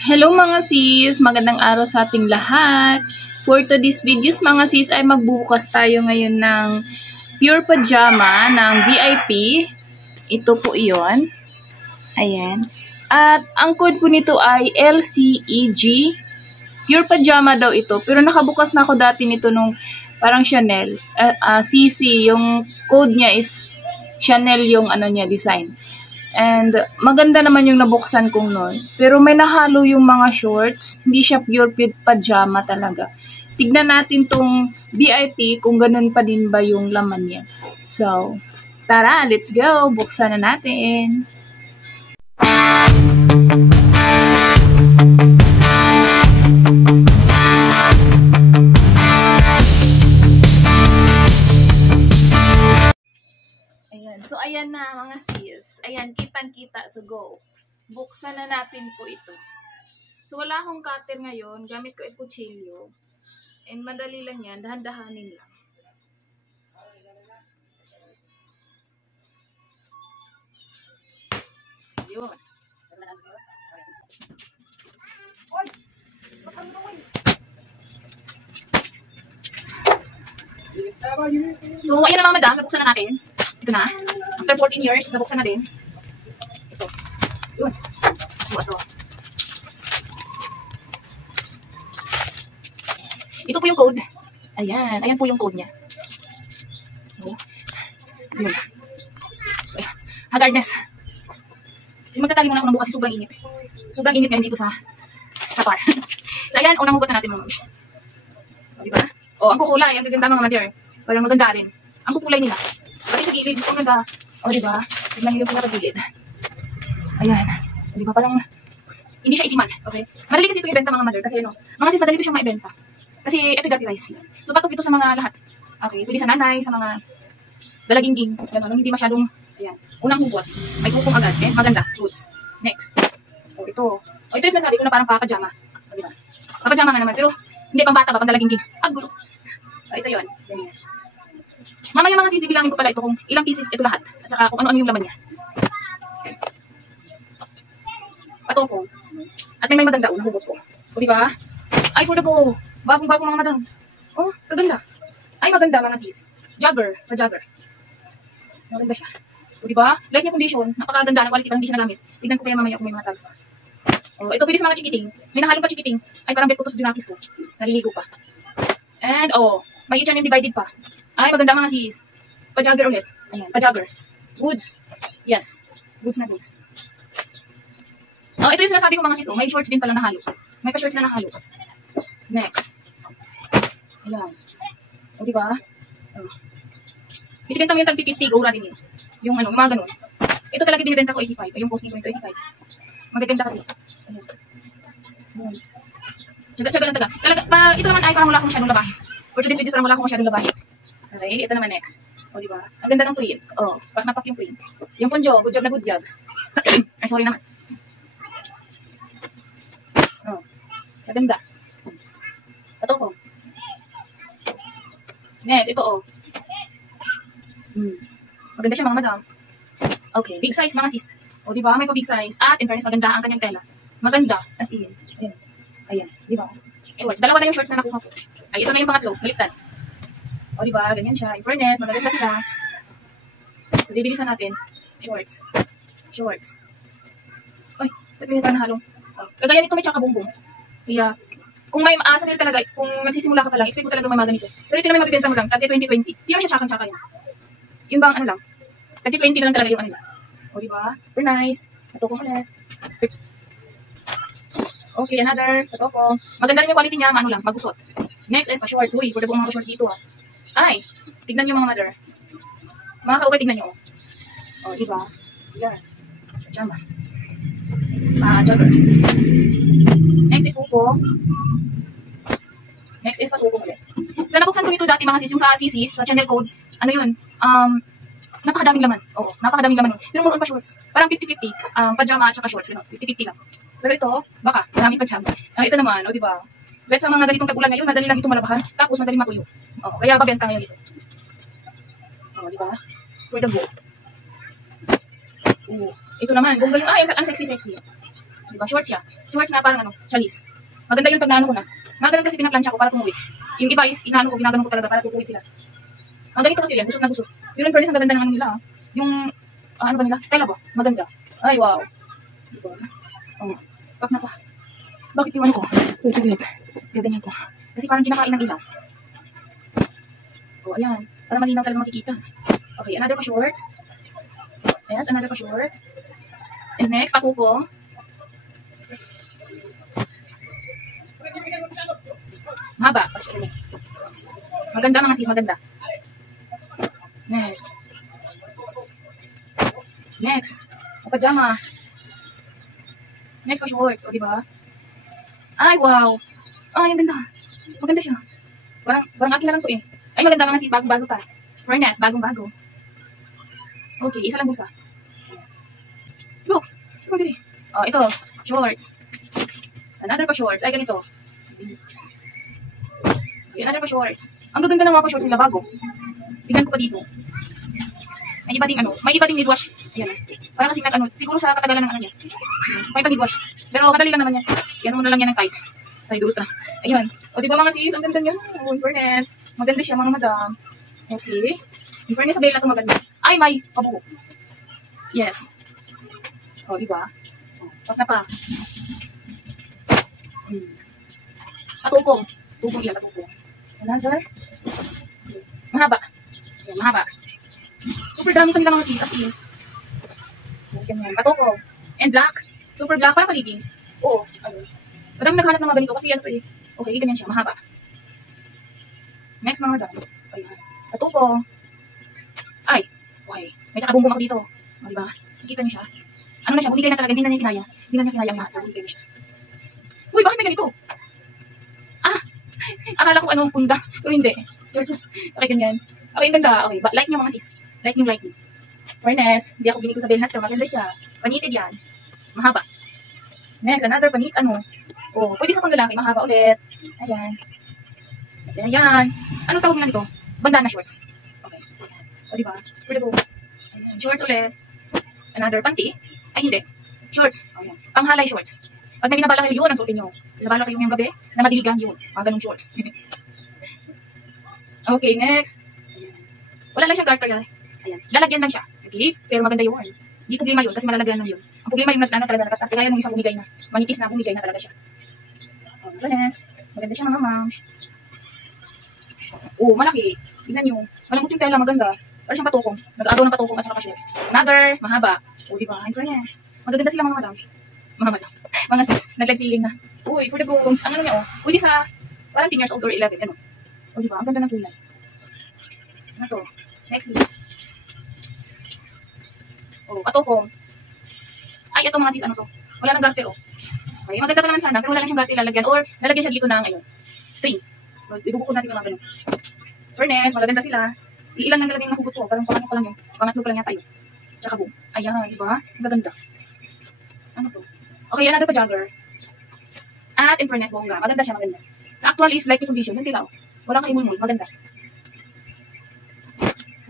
Hello mga sis! Magandang araw sa ating lahat. For today's videos mga sis ay magbubukas tayo ngayon ng pure pajama ng VIP. Ito po iyon. Ayan. At ang code po nito ay LCEG. Pure pajama daw ito. Pero nakabukas na ako dati nito nung parang Chanel. CC. Yung code niya is Chanel yung ano niya, design. And maganda naman yung nabuksan kong noon. Pero may nahalo yung mga shorts. Hindi siya pure pajama talaga. Tignan natin tong VIP kung ganun pa din ba yung laman niya. So, tara, let's go. Buksan na natin. So, ayan na mga sis. Ayan, kitang-kita. So, go. Buksan na natin po ito. So, wala akong cutter ngayon. Gamit ko yung kutsilyo. And madali lang yan. Dahan-dahanin lang. Yun. So, ayan na mga madam. Nabuksan na natin. Ito na. After 14 years, nabuksan na din. Ito. Yun. Ito. Ito po yung code. Ayan. Ayan po yung code niya. So, yun. So, ayan. Hazardness. Kasi magtatali muna ako ng bukas kasi sobrang init. Sobrang init ngayon dito sa bar. So, ayan. Unang hugot na natin mga mush. O, diba? O, ang kukulay. Ang gaganda mga mother. Parang maganda rin. Ang kukulay nila. Pati sa gilid, ang ganda. O, diba? Tignan nyo yung pinakagilid. Ayan. O, diba? Parang, hindi siya itiman. Okay? Madali kasi ito ibenta mga mother. Kasi ano, mga sis, madali ito siyang maibenta. Kasi ito dati rice. So, patok ito sa mga lahat. Okay? Pwede sa nanay, sa mga dalagingging. Gano'n, hindi masyadong, ayan. Unang hugot. May kukong agad. Eh, maganda. Goods. Next. O, ito. O, ito yung sinasabi ko na parang papajama. O, diba? Papajama nga naman. Pero, hindi pang bata ba, pang dalagingging. Gulo. O, ito yun. Ganyan. Mamaya mga sis, bibilangin ko pala ito kung ilang pieces ito lahat. At saka kung ano-ano yung laman niya. Patoko. At may maganda unang hugot ko. O diba? Ay, for the go. Bagong-bago mga madam. Oh, kaganda. Ay, maganda mga sis. Jogger. Pa-jogger. Maganda siya. O diba? Light niya condition. Napakaganda. Ang quality pa hindi siya nagamit. Tignan ko kaya mamaya kung may mga tags pa. O, ito pwede sa mga chikiting. May nahalong pa chikiting. Ay, parang bet ko to sa dinakis ko. Naliligo pa. And, oh, may H&M divided pa. Ay, maganda mga sis. Pa-jogger ulit. Ayan, pa-jogger. Goods. Yes. Goods na goods. Oh, ito yung sinasabi ko mga sis. Oh, may shorts din pala nahalo. May pa-shorts na nahalo. Next. Ayan. O, diba? Oh. Binibenta mo yung tag 50, go din yun. Yung ano, mga ganun. Ito talaga binibenta ko 85. Ay, yung post nito 85. Magaganda kasi. Ayan. Ayan. Tsaga-tsaga lang taga. Talaga, ito naman ay parang wala akong masyadong labahin. For today's videos, parang wala akong masyadong labahin. Okay, ito naman next. O, diba? Ang ganda ng print. O, pak na pak yung print. Yung punjo, good job na good job. Ay, sorry naman. O, maganda. Ito ko. Next, ito o. Maganda siya mga madam. Okay, big size mga sis. O, diba? May pa big size. At, in fairness, maganda ang kanyang tela. Maganda. As in. Ayan. Ayan. Diba? Shorts. Dalawa na yung shorts na nakuha ko. Ay, ito na yung pangatlo. Baliktad. O, diba? Ganyan siya. In fairness, magaganda sila. So, dibilisan natin. Shorts. Shorts. Ay, ba't may nahalong? Kagaya nito may tsaka bumbong. Kaya, kung may sabi talaga, kung nagsisimula ka pa lang, expect mo talaga may mga ganito. Pero ito na may mabibenta mo lang, tagti 2020. Hindi naman siya tsaka-tsaka yun. Yung bang ano lang, tagti 20 na lang talaga yung ano. O, diba? Super nice. Ito ko ulit. Okay, another. Ito ko. Maganda rin yung quality niya, ano lang, magusot. Next is pa-shorts. Uy, for the buong mga shorts dito ha. Ay, tignan nyo mga mother. Mga kaubay, tignan nyo. O, diba? Yan. Pajama. Jogger. Next is uko. Next is patuko ulit. So, nabuksan ko nito dati mga sis, yung sa CC, sa channel code. Ano yun? Napakadaming laman. Oo, napakadaming laman. Pero meron pa shorts. Parang 50-50. Pajama at saka shorts. 50-50 lang. Pero ito, baka, maraming pajama. Ito naman, o diba? Bet sa mga ganitong tag-ulan ngayon, madali lang ito malabahan. Tapos madali matuyo. Oo, kaya babenta ngayon ito. Oo, diba? For the go. Oo. Ito naman, kung galing, ang sexy-sexy. Diba? Shorts siya. Shorts na parang ano, chalis. Maganda yun pag naano ko na. Mga ganun kasi pinaplansya ko para tumuwi. Yung iba is, inaano ko, ginaganon ko talaga para tutuwid sila. Ang ganito kasi yan, gusot na gusot. Yung in fairness, ang gaganda ng ano nila, ah. Yung, ano ba nila? Tela ba? Maganda. Ay, wow. Diba? Oh, pak na pa. Bakit yung ano ko? Wait, saglit. Gaganyan ko. Kasi parang kinakain ng ilaw. Oh, ayan. Para malinaw talaga makikita. Okay, another pa shorts. Yes, another pa shorts. And next, patuko. Mahaba. Maganda mga sis, maganda. Next. Next. Pajama. Next pa shorts. O, diba? Ay, wow. Ay, ang ganda. Maganda siya. Parang akin na lang to eh. Ay, maganda mga sis, bagong-bago pa. Furnace, bagong-bago. Okay, isa lang bulsa. Look, maganda. Oh, ito, shorts. Another pa shorts. Ay, ganito. Okay, another pa shorts. Ang gaganda ng mga pa shorts nila, bago. Tignan ko pa dito. May iba ding midwash. Ayan. Parang kasi siguro sa katagalan ng ano niya. May pa midwash. Pero kadali lang naman yan. Yan mo na lang yan ng tight. Side ultra. Ayun. O, diba mga sis, ang ganda niya. Oh, in fairness. Maganda siya, mga madam. Okay. In fairness, sa bela ito maganda. Ay, may pabuhok. Yes. O, diba? O, na pa. Patukong. Tukong yan, patukong. Another. Mahaba. Ayan, mahaba. Super dami kanila mga sis, as in. Ganyan, patukong. And black. Super black, parang leggings. Oo, ayun. Madami naghanap ng mga ganito kasi yan to eh. Okay, ganyan siya, mahaba. Next mga dami. Ayan. Patukong. Ay, okay. May tsaka bumbong ako dito. O, diba? Nakita niyo siya? Ano na siya? Bumigay na talaga. Hindi na niya kinaya. Hindi na niya kinaya ang lahat. So, bumigay na siya. Uy, bakit may ganito? Ah! Akala ko anong punda. Pero hindi. Okay, ganyan. Okay, ang ganda. Okay, like niyo mga sis. Like niyo. Fairness. Hindi ako binigay ko sa belnat. Maganda siya. Panited yan. Mahaba. Next, another panit. Ano? Oh, pwede sa panglalaki. Mahaba ulit. Ayan. Ayan. Anong tawag nila dito? Bandana shorts. Okay. O, diba? Pwede po. Ayan. Shorts ulit. Another panty. Ay, hindi. Shorts. Ayan. Panghalay shorts. Pag may binabala kayo, yun ang suotin nyo. Binabala kayo ngayong gabi, na madiligan yun. Mga ganong shorts. Okay, next. Wala lang siyang garter yan. Ayan. Lalagyan lang siya. Okay? Pero maganda yun. Hindi problema yun kasi malalagyan lang yun. Ang problema yung talaga natas. Kaya yung isang bumigay na. Manipis na, bumigay na talaga siya. Next. Maganda siya mga moms. Oh, malaki. Tignan nyo. Malambot yung tela, maganda. Pero siyang patukong. Nag-agaw ng patukong at saka shorts. Another, mahaba. Oh, diba? In fairness. Magaganda sila mga madam. Mga madam. Mga sis. Nag-live ceiling na. Uy, for the gongs. Ang ano niya, oh. Pwede sa parang 10 years old or 11. Ano? Oh, diba? Ang ganda ng kulay. Ano to? Sexy. Oh, patukong. Ay, ito mga sis, ano to? Wala nang garter, oh. Okay, maganda pa naman sana, pero wala lang siyang garter lalagyan. Or, lalagyan siya dito ng, ayun, string. So, ibubukod natin yung mga ganun. Fairness, magaganda sila. Iilan lang talaga yung nakugot ko. Parang pangatlo pa lang yun. Pangatlo pa lang yata yun. Tsaka boom. Ayan, diba? Magaganda. Ano to? Okay, another pa jogger. At in fairness, bongga. Maganda siya, maganda. Sa actual is like the condition. Yung tilaw. Wala kang imulmul. Maganda.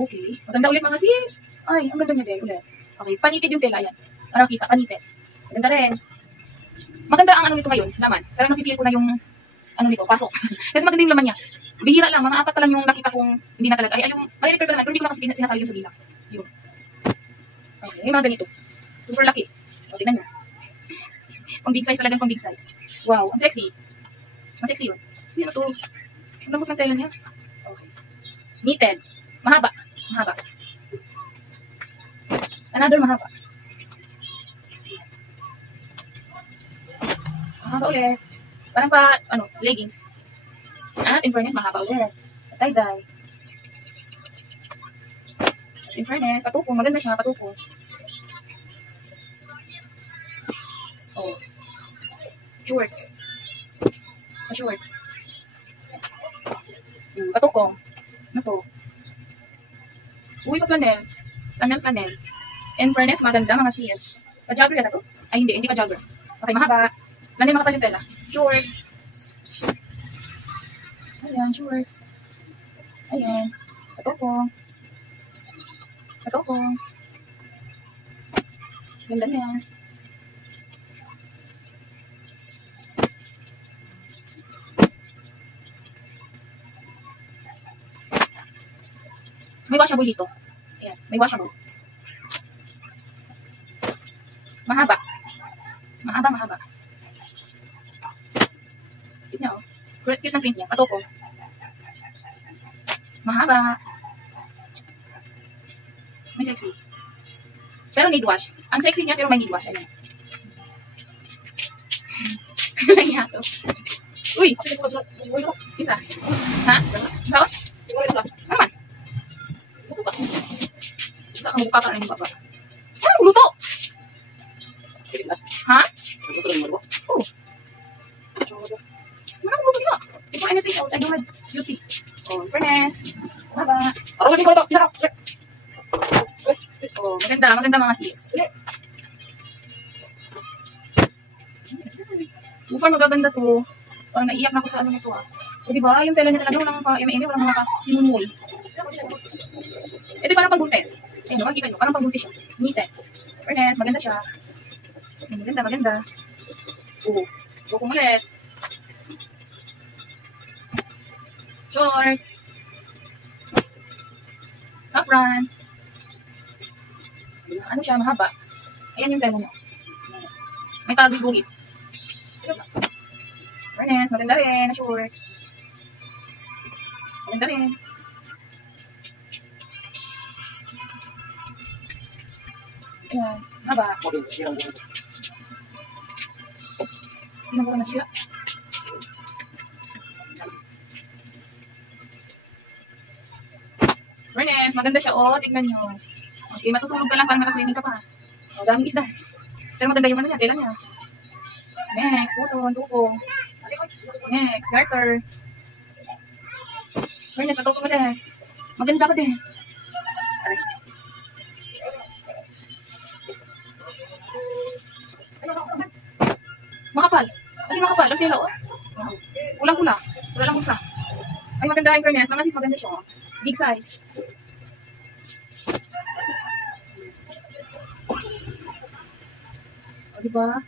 Okay. Maganda ulit mga sis. Ay, ang ganda niya din ulit. Okay, panited yung tela yan. Para kita, panited. Maganda rin. Maganda ang ano nito ngayon, laman. Pero napipil ko na yung ano nito, pasok. Kasi maganda yung laman niya. Bihira lang, mga apat pa lang yung nakita kong hindi na talaga. Ay, yung, marirepair ko naman, pero hindi ko na kasi sinasali yung sugilang. Yun. Okay, mga ganito. Super laki. O, tingnan nyo. Pang big size talagang pang big size. Wow, ang sexy. Ang sexy yun. Yun, ito. Ang lambot ng tela niya. Okay. Knitted. Mahaba. Mahaba. Another mahaba. Mahaba ulit. Parang pa, ano, leggings. At in fairness, mahaba ulit. Tie-dye. In fairness, patupo. Maganda siya, patupo. Oh. Shorts. Shorts. Patuko. Ano to? Uy, pa-flanel. Flanel. In fairness, maganda mga sis. Pa-jogger yata to? Ay, hindi pa jogger. Okay, mahaba. Flanel, makapal yung tela. Shorts. Ayan, shorts. Ayan. Patuko. Ganda niya. May washable dito. Ayan, may washable. Mahaba. Mahaba. Cute niya, oh. Cute ng print niya. Patoko. Mahaba. May sexy. Pero need wash. Ang sexy niya pero may need wash. Ayan. Kaya to. Uy! Isa. Ha? Sao? Ano man? Isa kang buka ka rin yung baba. Ano luto? Ha? Oo. Ano luto nila? Before anything else, I don't have duty. Oh, fairness. Baba. Oh, maganda mga sis. Before magaganda to, parang naiyak na ako sa ano nito ah. O diba, yung tela niya talaga walang pa-eme-eme, walang mga ka-limumoy. Ito parang pagbuntes. Ayun, makikita nyo, parang pagbuntes siya. Neat eh. Fairness, maganda siya. Maganda. Oo. Bukong ulit. Shorts. Saffron. Ano siya, mahaba. Ayan yung tela niya. May pagguguhit. Fairness, maganda rin na shorts. Maganda rin. Ayan, haba. Sino po na siya? Fairness, maganda siya. Oh, tingnan nyo. Okay, matutulog ka lang para makaswimming ka pa. Oh, daming isda. Pero maganda yung ano niya, tela niya. Next, photon, tukong. Next, garter. Fairness, natutong ulit. Maganda pa din. Aray. Makapal. Kasi makapal. Ang tela, oh. Kulang-kulang. Wala lang kusa. Ay, maganda yung fairness. Mga sis, maganda siya. Big size. O, diba?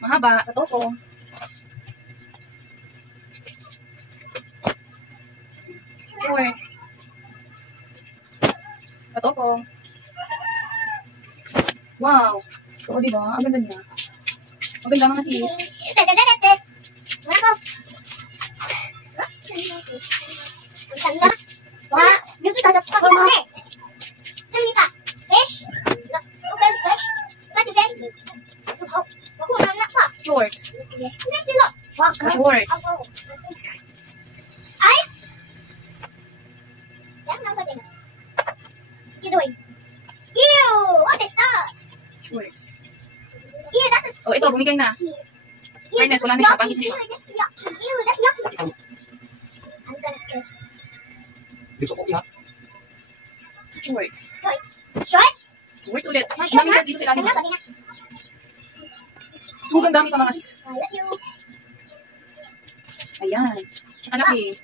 Mahaba, katoko. Shorts. Katoko. Wow. O, diba? Ang ganda niya. Maganda mga sis. Shorts. Shorts. Shorts. Oh, ito, bumigay na. Fairness, wala na siya. Pangit na siya. Shorts. Shorts ulit. Dami na dito sila. Sobrang dami pa mga sis. Ayan. Siya kalaki.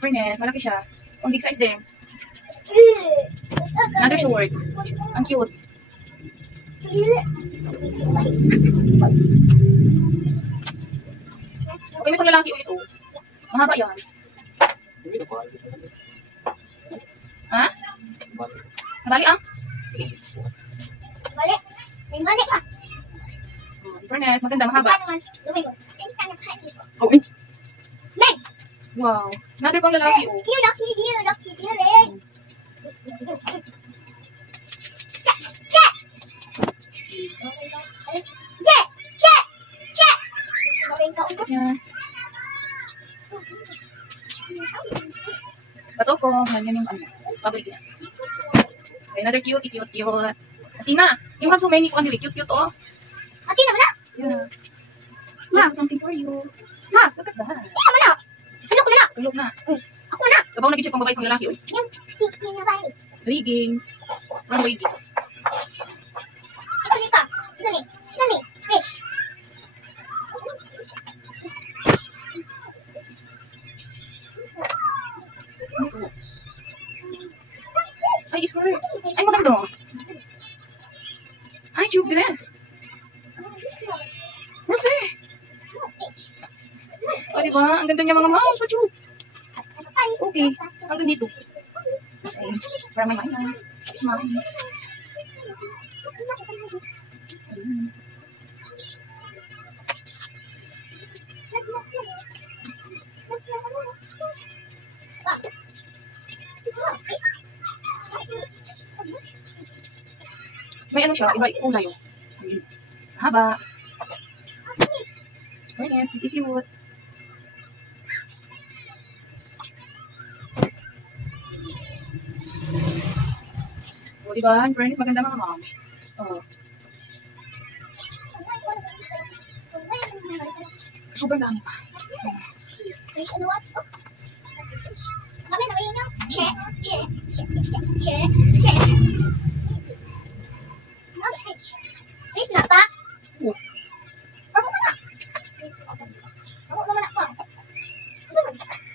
Fairness, malaki siya. Ang big size din. Another shorts. Ang cute. Okay, may paglalaki ulit oh. Mahaba yan. Ha? Mabali ah? Balik pa. Fairness, maganda, mahaba. Oh, Meg! Wow. Another pang lalaki oh. You lucky, Red. Check! Yan. Bato ko, ganyan yung ano. Pabalik niya. Okay, another cute. Atina, you have so many cute oh. Atina mo na! Yeah. Ma. I have something for you. Ma! Look at that. Tina mo na! Salok ko na na! Tulog na. Ako na! Kabaw nag-check pang babae pang lalaki oh. Yung tiki na ba? Leggings. From leggings. Ito ni. Fish. Ay, skirt. Ay, maganda. Ay, cute dress. Perfect. O, diba? Ang ganda niya mga ma'am. So cute. Okay. Hanggang dito. Okay. Para may mine. It's mine. May ano siya, iba kulay. Haba. Very nice, pretty cute. O, diba? In fairness, maganda mga moms. Oh. Sobrang dami pa. Fish na pa? Oh. Ako na. Ako naman ako.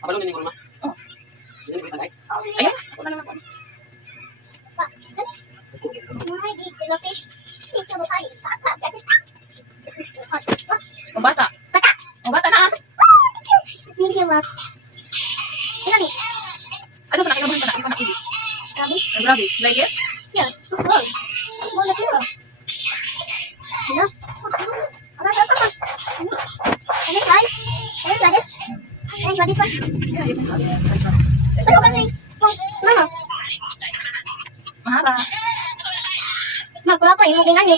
Apa lu minum rumah? Oh. Ini kita guys. Ayan, ako na naman po. My big fish. It's a bukay. O, bata. Bata. O, bata na. Thank you, love. Ano ni? Ano sa nakilabulin pa na? Ano pa na ulit? Grabe. Grabe. Like it? Yeah. Wow. Wow na pira. Ano? Ano sa sama? Ano try? Ano try this? Ano try this one? Yeah, you can try it. Ano kasi? Mama. Mahaba. Magkura pa yung gingan ni.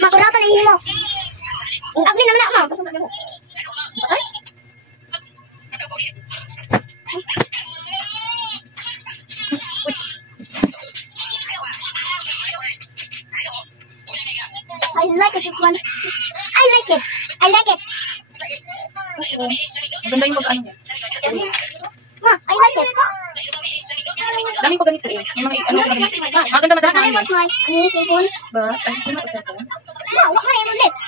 Magkura pa na yung mo. Ang ugly naman ako, ma'am. Ito sa nakilabulin. Ay! I like it, this one. I like it. I like it. Oo. Maganda yung pag-ano niya. Ma, I like it. Daming pag ganito eh. Yung mga ano pa ganito. Maganda madami. Ano what's my amazing phone? Ba? Ay, hindi na isa ko. Ma, what my ever lips?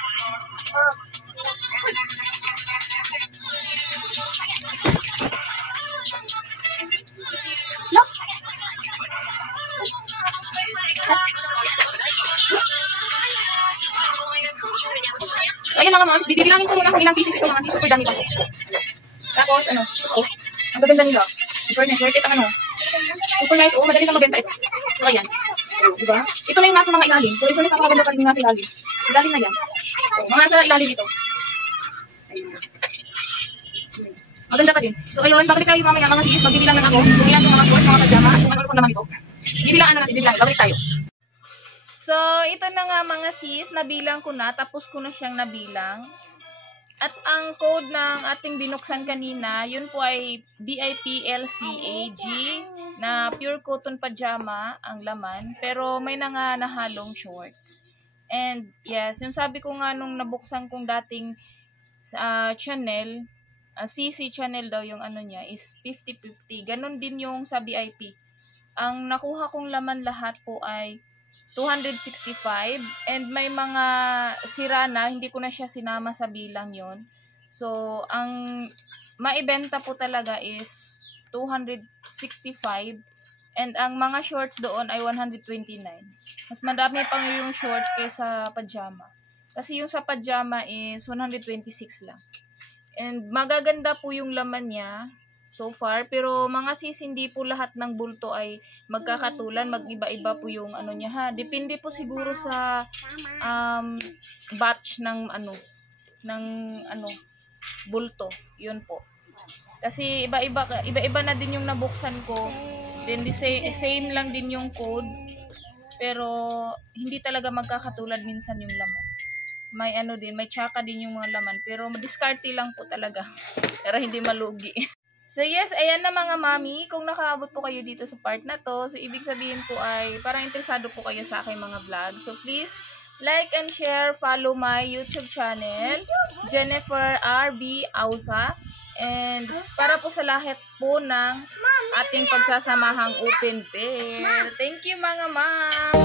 Look. So, ayun mga moms, bibilangin ko muna kung ilang pieces ito mga sis. Super dami pa. Tapos, ano, oh, ang gaganda nila. Super nice, worth it ang ano. Super nice, oh, madali lang mabenta ito. So, ayan. So, diba? Ito na yung nasa mga ilalim. So, ito na maganda pa rin yung nasa ilalim. Ilalim na yan. So, mga nasa ilalim ito. Ayun. Maganda pa din. So, ayun, babalik tayo mamaya mga sis. Magbibilang lang ako. Kung ilan yung mga shorts, mga pajama, kung ano naman ito. Bibilangan na natin, bibilang. Babalik tayo. So, ito na nga mga sis, nabilang ko na, tapos ko na siyang nabilang. At ang code ng ating binuksan kanina, yun po ay BIPLCAG na pure cotton pajama ang laman, pero may na nga nahalong shorts. And yes, yung sabi ko nga nung nabuksan kong dating channel, CC channel daw yung ano niya is 50-50. Ganon din yung sa BIP. Ang nakuha kong laman lahat po ay 265 and may mga sira na, hindi ko na siya sinama sa bilang yon. So, ang maibenta po talaga is 265 and ang mga shorts doon ay 129. Mas madami pang yung shorts kaysa pajama. Kasi yung sa pajama is 126 lang. And magaganda po yung laman niya so far, pero mga sis, hindi po lahat ng bulto ay magkakatulan, mag-iba-iba po yung ano niya ha. Depende po siguro sa batch ng bulto. Yun po. Kasi iba-iba na din yung nabuksan ko. Then same lang din yung code. Pero hindi talaga magkakatulad minsan yung laman. May ano din, may tsaka din yung mga laman, pero diskarte lang po talaga. Para hindi malugi. So yes, ayan na mga mami, kung nakaabot po kayo dito sa part na to, so ibig sabihin po ay parang interesado po kayo sa aking mga vlog. So please, like and share, follow my YouTube channel, Jennifer RB Ausa. And para po sa lahat po ng ating pagsasamahang open pair. Thank you mga ma'am!